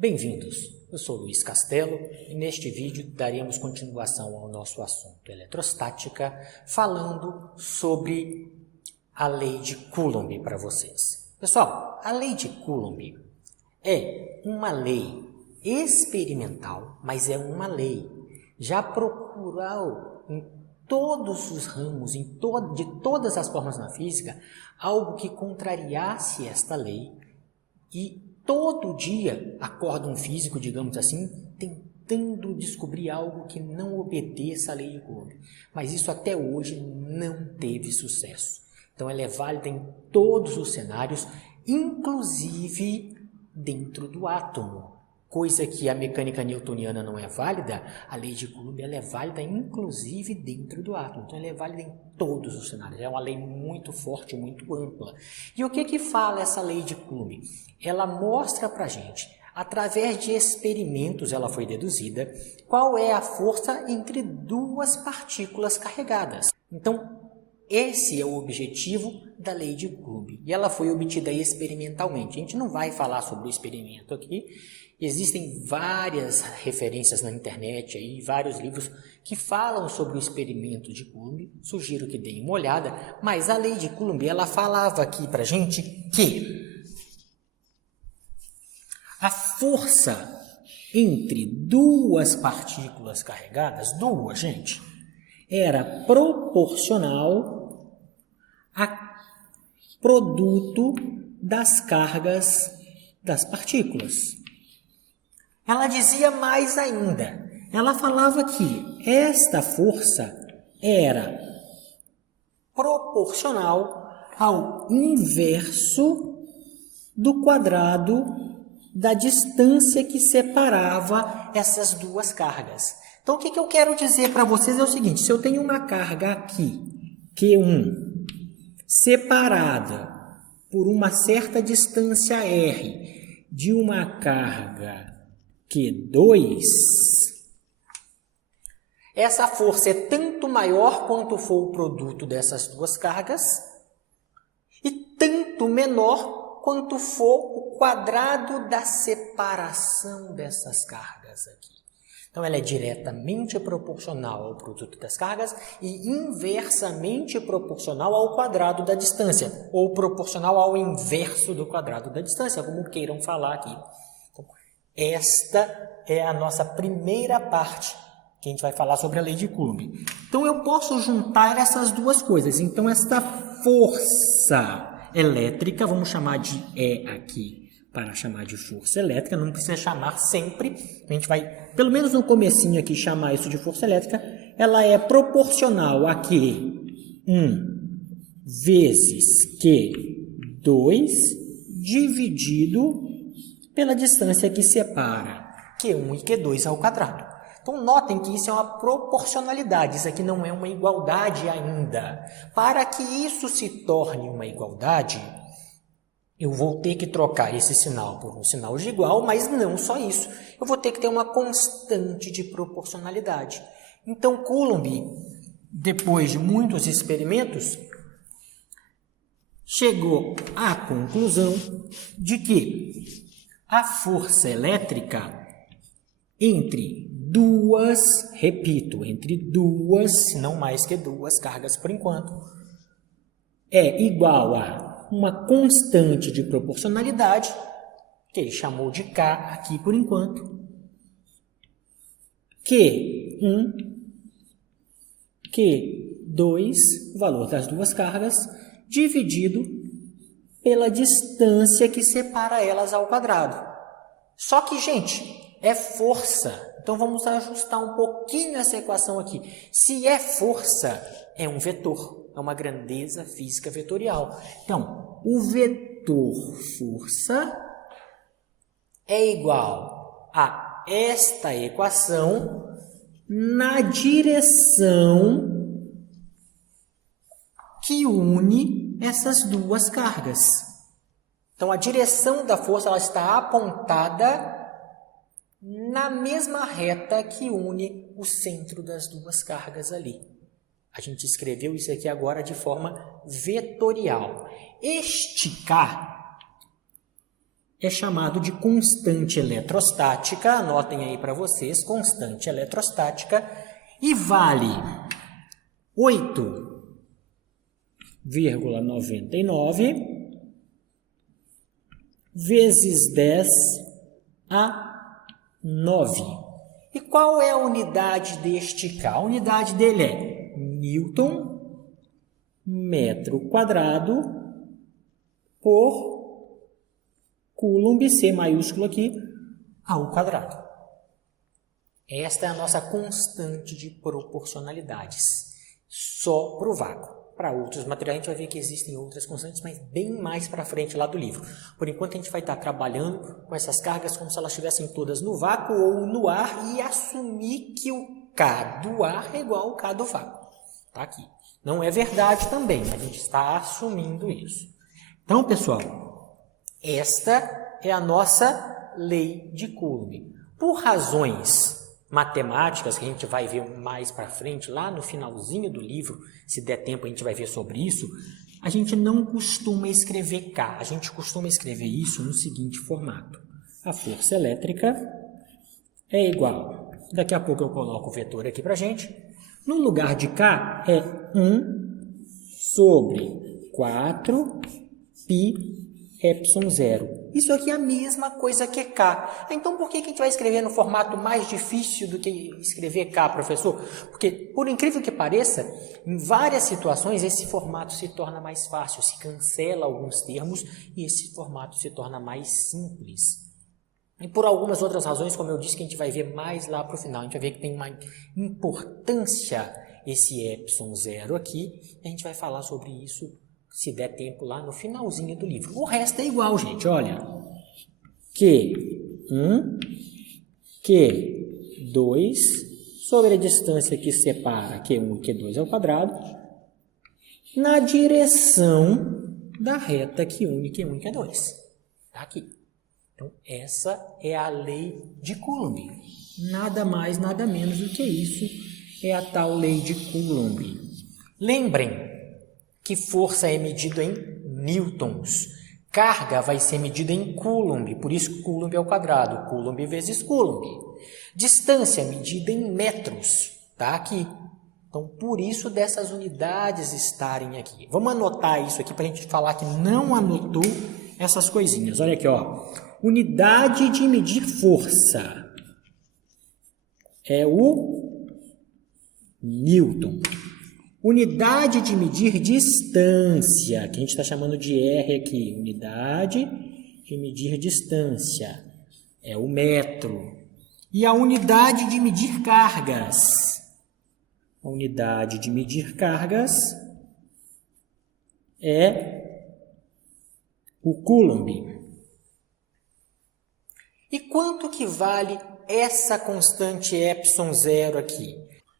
Bem-vindos, eu sou Luiz Castelo e neste vídeo daremos continuação ao nosso assunto eletrostática, falando sobre a lei de Coulomb para vocês. Pessoal, a lei de Coulomb é uma lei experimental, mas é uma lei. Já procurou em todos os ramos, de todas as formas na física, algo que contrariasse esta lei e todo dia acorda um físico, digamos assim, tentando descobrir algo que não obedeça à lei de Coulomb. Mas isso até hoje não teve sucesso. Então ela é válida em todos os cenários, inclusive dentro do átomo. Coisa que a mecânica newtoniana não é válida, a lei de Coulomb ela é válida inclusive dentro do átomo. Então ela é válida em todos os cenários. É uma lei muito forte, muito ampla. E o que fala essa lei de Coulomb? Ela mostra para a gente, através de experimentos ela foi deduzida, qual é a força entre duas partículas carregadas. Então, esse é o objetivo da lei de Coulomb. E ela foi obtida experimentalmente. A gente não vai falar sobre o experimento aqui. Existem várias referências na internet, aí, vários livros que falam sobre o experimento de Coulomb. Sugiro que deem uma olhada. Mas a lei de Coulomb, ela falava aqui para a gente que a força entre duas partículas carregadas, era proporcional a produto das cargas das partículas. Ela dizia mais ainda, ela falava que esta força era proporcional ao inverso do quadrado da distância que separava essas duas cargas. Então, o que eu quero dizer para vocês é o seguinte, se eu tenho uma carga aqui, Q1, separada por uma certa distância R de uma carga Q2, essa força é tanto maior quanto for o produto dessas duas cargas e tanto menor quanto for o quadrado da separação dessas cargas aqui. Então, ela é diretamente proporcional ao produto das cargas e inversamente proporcional ao quadrado da distância, ou proporcional ao inverso do quadrado da distância, como queiram falar aqui. Então, esta é a nossa primeira parte, que a gente vai falar sobre a lei de Coulomb. Então, eu posso juntar essas duas coisas. Então, esta força elétrica, vamos chamar de E aqui, para chamar de força elétrica, não precisa chamar sempre, a gente vai, pelo menos no comecinho aqui, chamar isso de força elétrica, ela é proporcional a Q1 vezes Q2 dividido pela distância que separa Q1 e Q2 ao quadrado. Então, notem que isso é uma proporcionalidade, isso aqui não é uma igualdade ainda. Para que isso se torne uma igualdade, eu vou ter que trocar esse sinal por um sinal de igual, mas não só isso. Eu vou ter que ter uma constante de proporcionalidade. Então, Coulomb, depois de muitos experimentos, chegou à conclusão de que a força elétrica entre duas, se não mais que duas cargas por enquanto, é igual a uma constante de proporcionalidade, que ele chamou de K aqui por enquanto, Q1, Q2, o valor das duas cargas, dividido pela distância que separa elas ao quadrado. Só que, gente, é força. Então, vamos ajustar um pouquinho essa equação aqui. Se é força, é um vetor. É uma grandeza física vetorial. Então, o vetor força é igual a esta equação na direção que une essas duas cargas. Então, a direção da força ela está apontada na mesma reta que une o centro das duas cargas ali. A gente escreveu isso aqui agora de forma vetorial. Este K é chamado de constante eletrostática, anotem aí para vocês, constante eletrostática, e vale 8,99 vezes 10 a 9. E qual é a unidade deste K? A unidade dele é Newton metro quadrado por Coulomb, C maiúsculo aqui, ao quadrado. Esta é a nossa constante de proporcionalidades, só para o vácuo. Para outros materiais a gente vai ver que existem outras constantes, mas bem mais para frente lá do livro. Por enquanto a gente vai estar trabalhando com essas cargas como se elas estivessem todas no vácuo ou no ar e assumir que o K do ar é igual ao K do vácuo. Está aqui. Não é verdade também, a gente está assumindo isso. Então, pessoal, esta é a nossa lei de Coulomb. Por razões matemáticas, que a gente vai ver mais para frente, lá no finalzinho do livro, se der tempo a gente vai ver sobre isso, a gente não costuma escrever K, a gente costuma escrever isso no seguinte formato. A força elétrica é igual, daqui a pouco eu coloco o vetor aqui para a gente, no lugar de K é 1 sobre 4 π ε0. Isso aqui é a mesma coisa que K. Então, por que a gente vai escrever no formato mais difícil do que escrever K, professor? Porque, por incrível que pareça, em várias situações esse formato se torna mais fácil, se cancela alguns termos e esse formato se torna mais simples. E por algumas outras razões, como eu disse, que a gente vai ver mais lá para o final, a gente vai ver que tem uma importância esse ε0 aqui, e a gente vai falar sobre isso se der tempo lá no finalzinho do livro. O resto é igual, gente, olha. Q1, Q2, sobre a distância que separa Q1 e Q2 ao quadrado, na direção da reta Q1 e Q1 e Q2. Está aqui. Então, essa é a lei de Coulomb. Nada mais, nada menos do que isso é a tal lei de Coulomb. Lembrem que força é medida em newtons. Carga vai ser medida em Coulomb, por isso que Coulomb é ao quadrado, Coulomb vezes Coulomb. Distância medida em metros, tá aqui. Então, por isso dessas unidades estarem aqui. Vamos anotar isso aqui para a gente falar que não anotou essas coisinhas. Olha aqui, ó. Unidade de medir força é o newton. Unidade de medir distância, que a gente está chamando de R aqui. Unidade de medir distância é o metro. E a unidade de medir cargas. A unidade de medir cargas é o Coulomb. E quanto que vale essa constante ε0 aqui?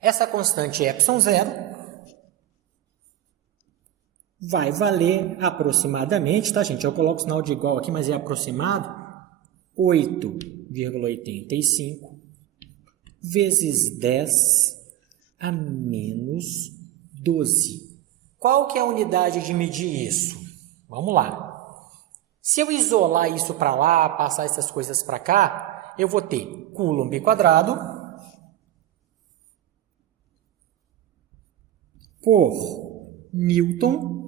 Essa constante ε0 vai valer aproximadamente, tá, gente? Eu coloco o sinal de igual aqui, mas é aproximado, 8,85 vezes 10 a menos 12. Qual que é a unidade de medir isso? Vamos lá. Se eu isolar isso para lá, passar essas coisas para cá, eu vou ter Coulomb quadrado por Newton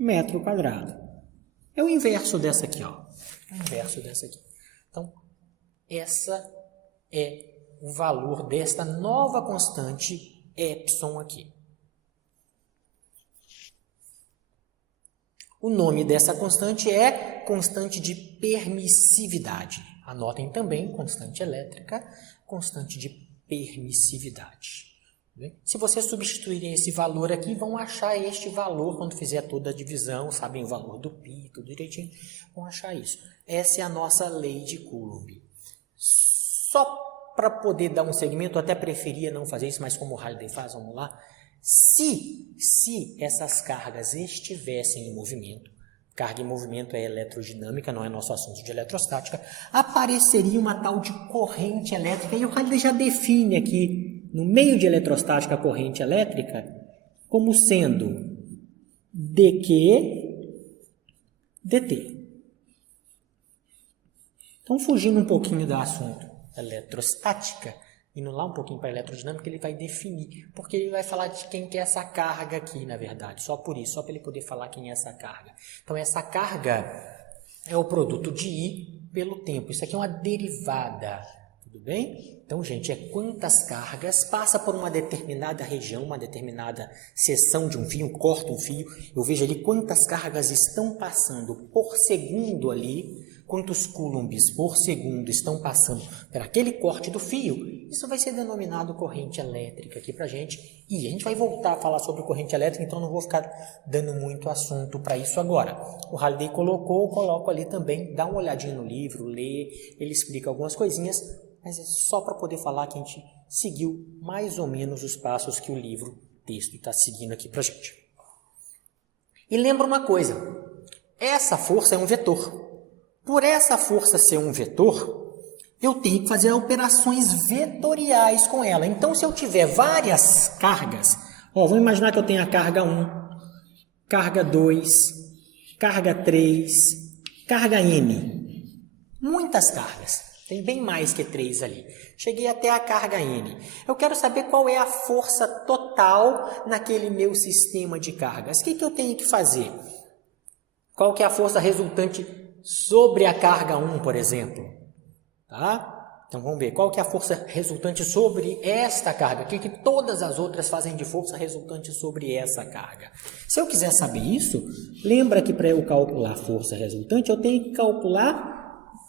metro quadrado. É o inverso dessa aqui, ó. É o inverso dessa aqui. Então, essa é o valor desta nova constante epsilon aqui. O nome dessa constante é constante de permissividade. Anotem também constante elétrica, constante de permissividade. Se vocês substituírem esse valor aqui, vão achar este valor quando fizer toda a divisão, sabem o valor do π, tudo direitinho, vão achar isso. Essa é a nossa lei de Coulomb. Só para poder dar um segmento, eu até preferia não fazer isso, mas como o Halliday faz, vamos lá. Se essas cargas estivessem em movimento, carga em movimento é eletrodinâmica, não é nosso assunto de eletrostática, apareceria uma tal de corrente elétrica, e o Halliday já define aqui, no meio de eletrostática, a corrente elétrica, como sendo dQ dt. Então, fugindo um pouquinho do assunto eletrostática, indo lá um pouquinho para a eletrodinâmica, ele vai definir, porque ele vai falar de quem que é essa carga aqui, na verdade, só por isso, só para ele poder falar quem é essa carga. Então, essa carga é o produto de I pelo tempo. Isso aqui é uma derivada, tudo bem? Então, gente, é quantas cargas passa por uma determinada região, uma determinada seção de um fio, corta um fio, eu vejo ali quantas cargas estão passando por segundo ali, quantos coulombs por segundo estão passando por aquele corte do fio. Isso vai ser denominado corrente elétrica aqui para a gente, e a gente vai voltar a falar sobre corrente elétrica, então não vou ficar dando muito assunto para isso agora. O Halliday colocou, eu coloco ali também, dá uma olhadinha no livro, lê, ele explica algumas coisinhas, mas é só para poder falar que a gente seguiu mais ou menos os passos que o livro, texto, está seguindo aqui para a gente. E lembra uma coisa, essa força é um vetor. Por essa força ser um vetor, eu tenho que fazer operações vetoriais com ela. Então, se eu tiver várias cargas, vamos imaginar que eu tenho a carga 1, carga 2, carga 3, carga N. Muitas cargas. Tem bem mais que 3 ali. Cheguei até a carga N. Eu quero saber qual é a força total naquele meu sistema de cargas. O que eu tenho que fazer? Qual que é a força resultante sobre a carga 1, por exemplo? Tá? Então, vamos ver. Qual que é a força resultante sobre esta carga? O que todas as outras fazem de força resultante sobre essa carga? Se eu quiser saber isso, lembra que para eu calcular a força resultante, eu tenho que calcular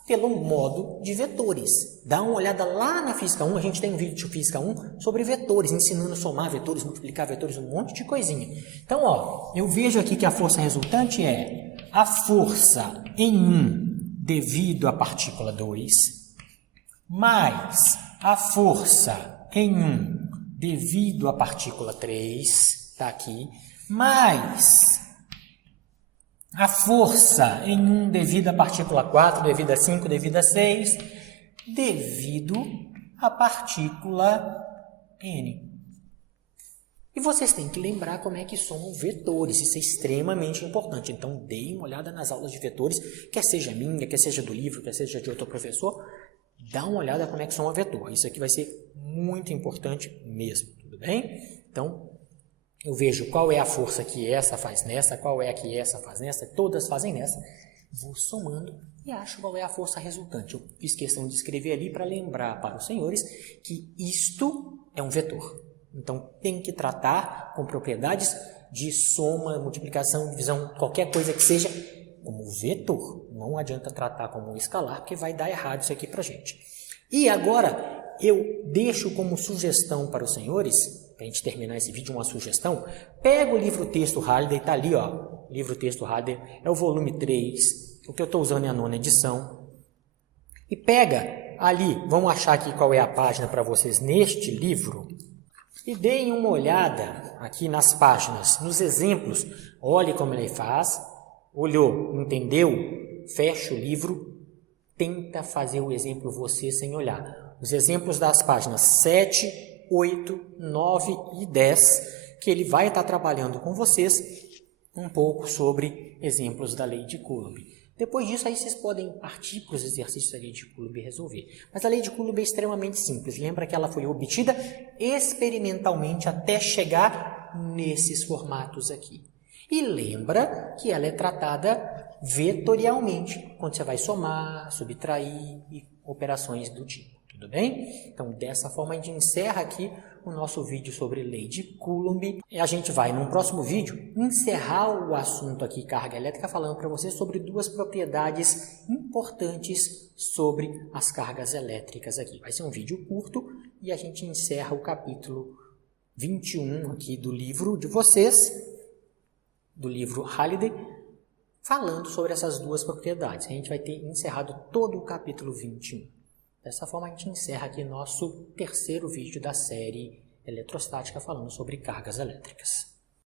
pelo modo de vetores. Dá uma olhada lá na Física 1, a gente tem um vídeo de Física 1 sobre vetores, ensinando a somar vetores, multiplicar vetores, um monte de coisinha. Então, eu vejo aqui que a força resultante é a força em 1 devido à partícula 2, mais a força em 1 devido à partícula 3, está aqui, mais a força em 1 devido à partícula 4, devido a 5, devido a 6, devido à partícula N. E vocês têm que lembrar como é que somam vetores, isso é extremamente importante. Então, deem uma olhada nas aulas de vetores, quer seja minha, quer seja do livro, quer seja de outro professor, dá uma olhada como é que soma vetor. Isso aqui vai ser muito importante mesmo, tudo bem? Então, eu vejo qual é a força que essa faz nessa, qual é a que essa faz nessa, todas fazem nessa, vou somando e acho qual é a força resultante. Eu fiz questão de escrever ali para lembrar para os senhores que isto é um vetor. Então, tem que tratar com propriedades de soma, multiplicação, divisão, qualquer coisa que seja como vetor. Não adianta tratar como escalar, porque vai dar errado isso aqui para a gente. E agora, eu deixo como sugestão para os senhores, para a gente terminar esse vídeo, uma sugestão, pega o livro-texto Halliday, está ali, ó, livro-texto Halliday, é o volume 3, o que eu estou usando é a 9ª edição, e pega ali, vamos achar aqui qual é a página para vocês neste livro, e deem uma olhada aqui nas páginas, nos exemplos, olhe como ele faz, olhou, entendeu, fecha o livro, tenta fazer o exemplo você sem olhar. Os exemplos das páginas 7, 8, 9 e 10, que ele vai estar trabalhando com vocês um pouco sobre exemplos da lei de Coulomb. Depois disso, aí vocês podem partir para os exercícios da lei de Coulomb e resolver. Mas a lei de Coulomb é extremamente simples. Lembra que ela foi obtida experimentalmente até chegar nesses formatos aqui. E lembra que ela é tratada vetorialmente, quando você vai somar, subtrair e operações do tipo. Tudo bem? Então, dessa forma, a gente encerra aqui o nosso vídeo sobre lei de Coulomb. E a gente vai, num próximo vídeo, encerrar o assunto aqui, carga elétrica, falando para vocês sobre duas propriedades importantes sobre as cargas elétricas aqui. Vai ser um vídeo curto e a gente encerra o capítulo 21 aqui do livro de vocês, do livro Halliday, falando sobre essas duas propriedades. A gente vai ter encerrado todo o capítulo 21. Dessa forma, a gente encerra aqui nosso terceiro vídeo da série eletrostática falando sobre cargas elétricas.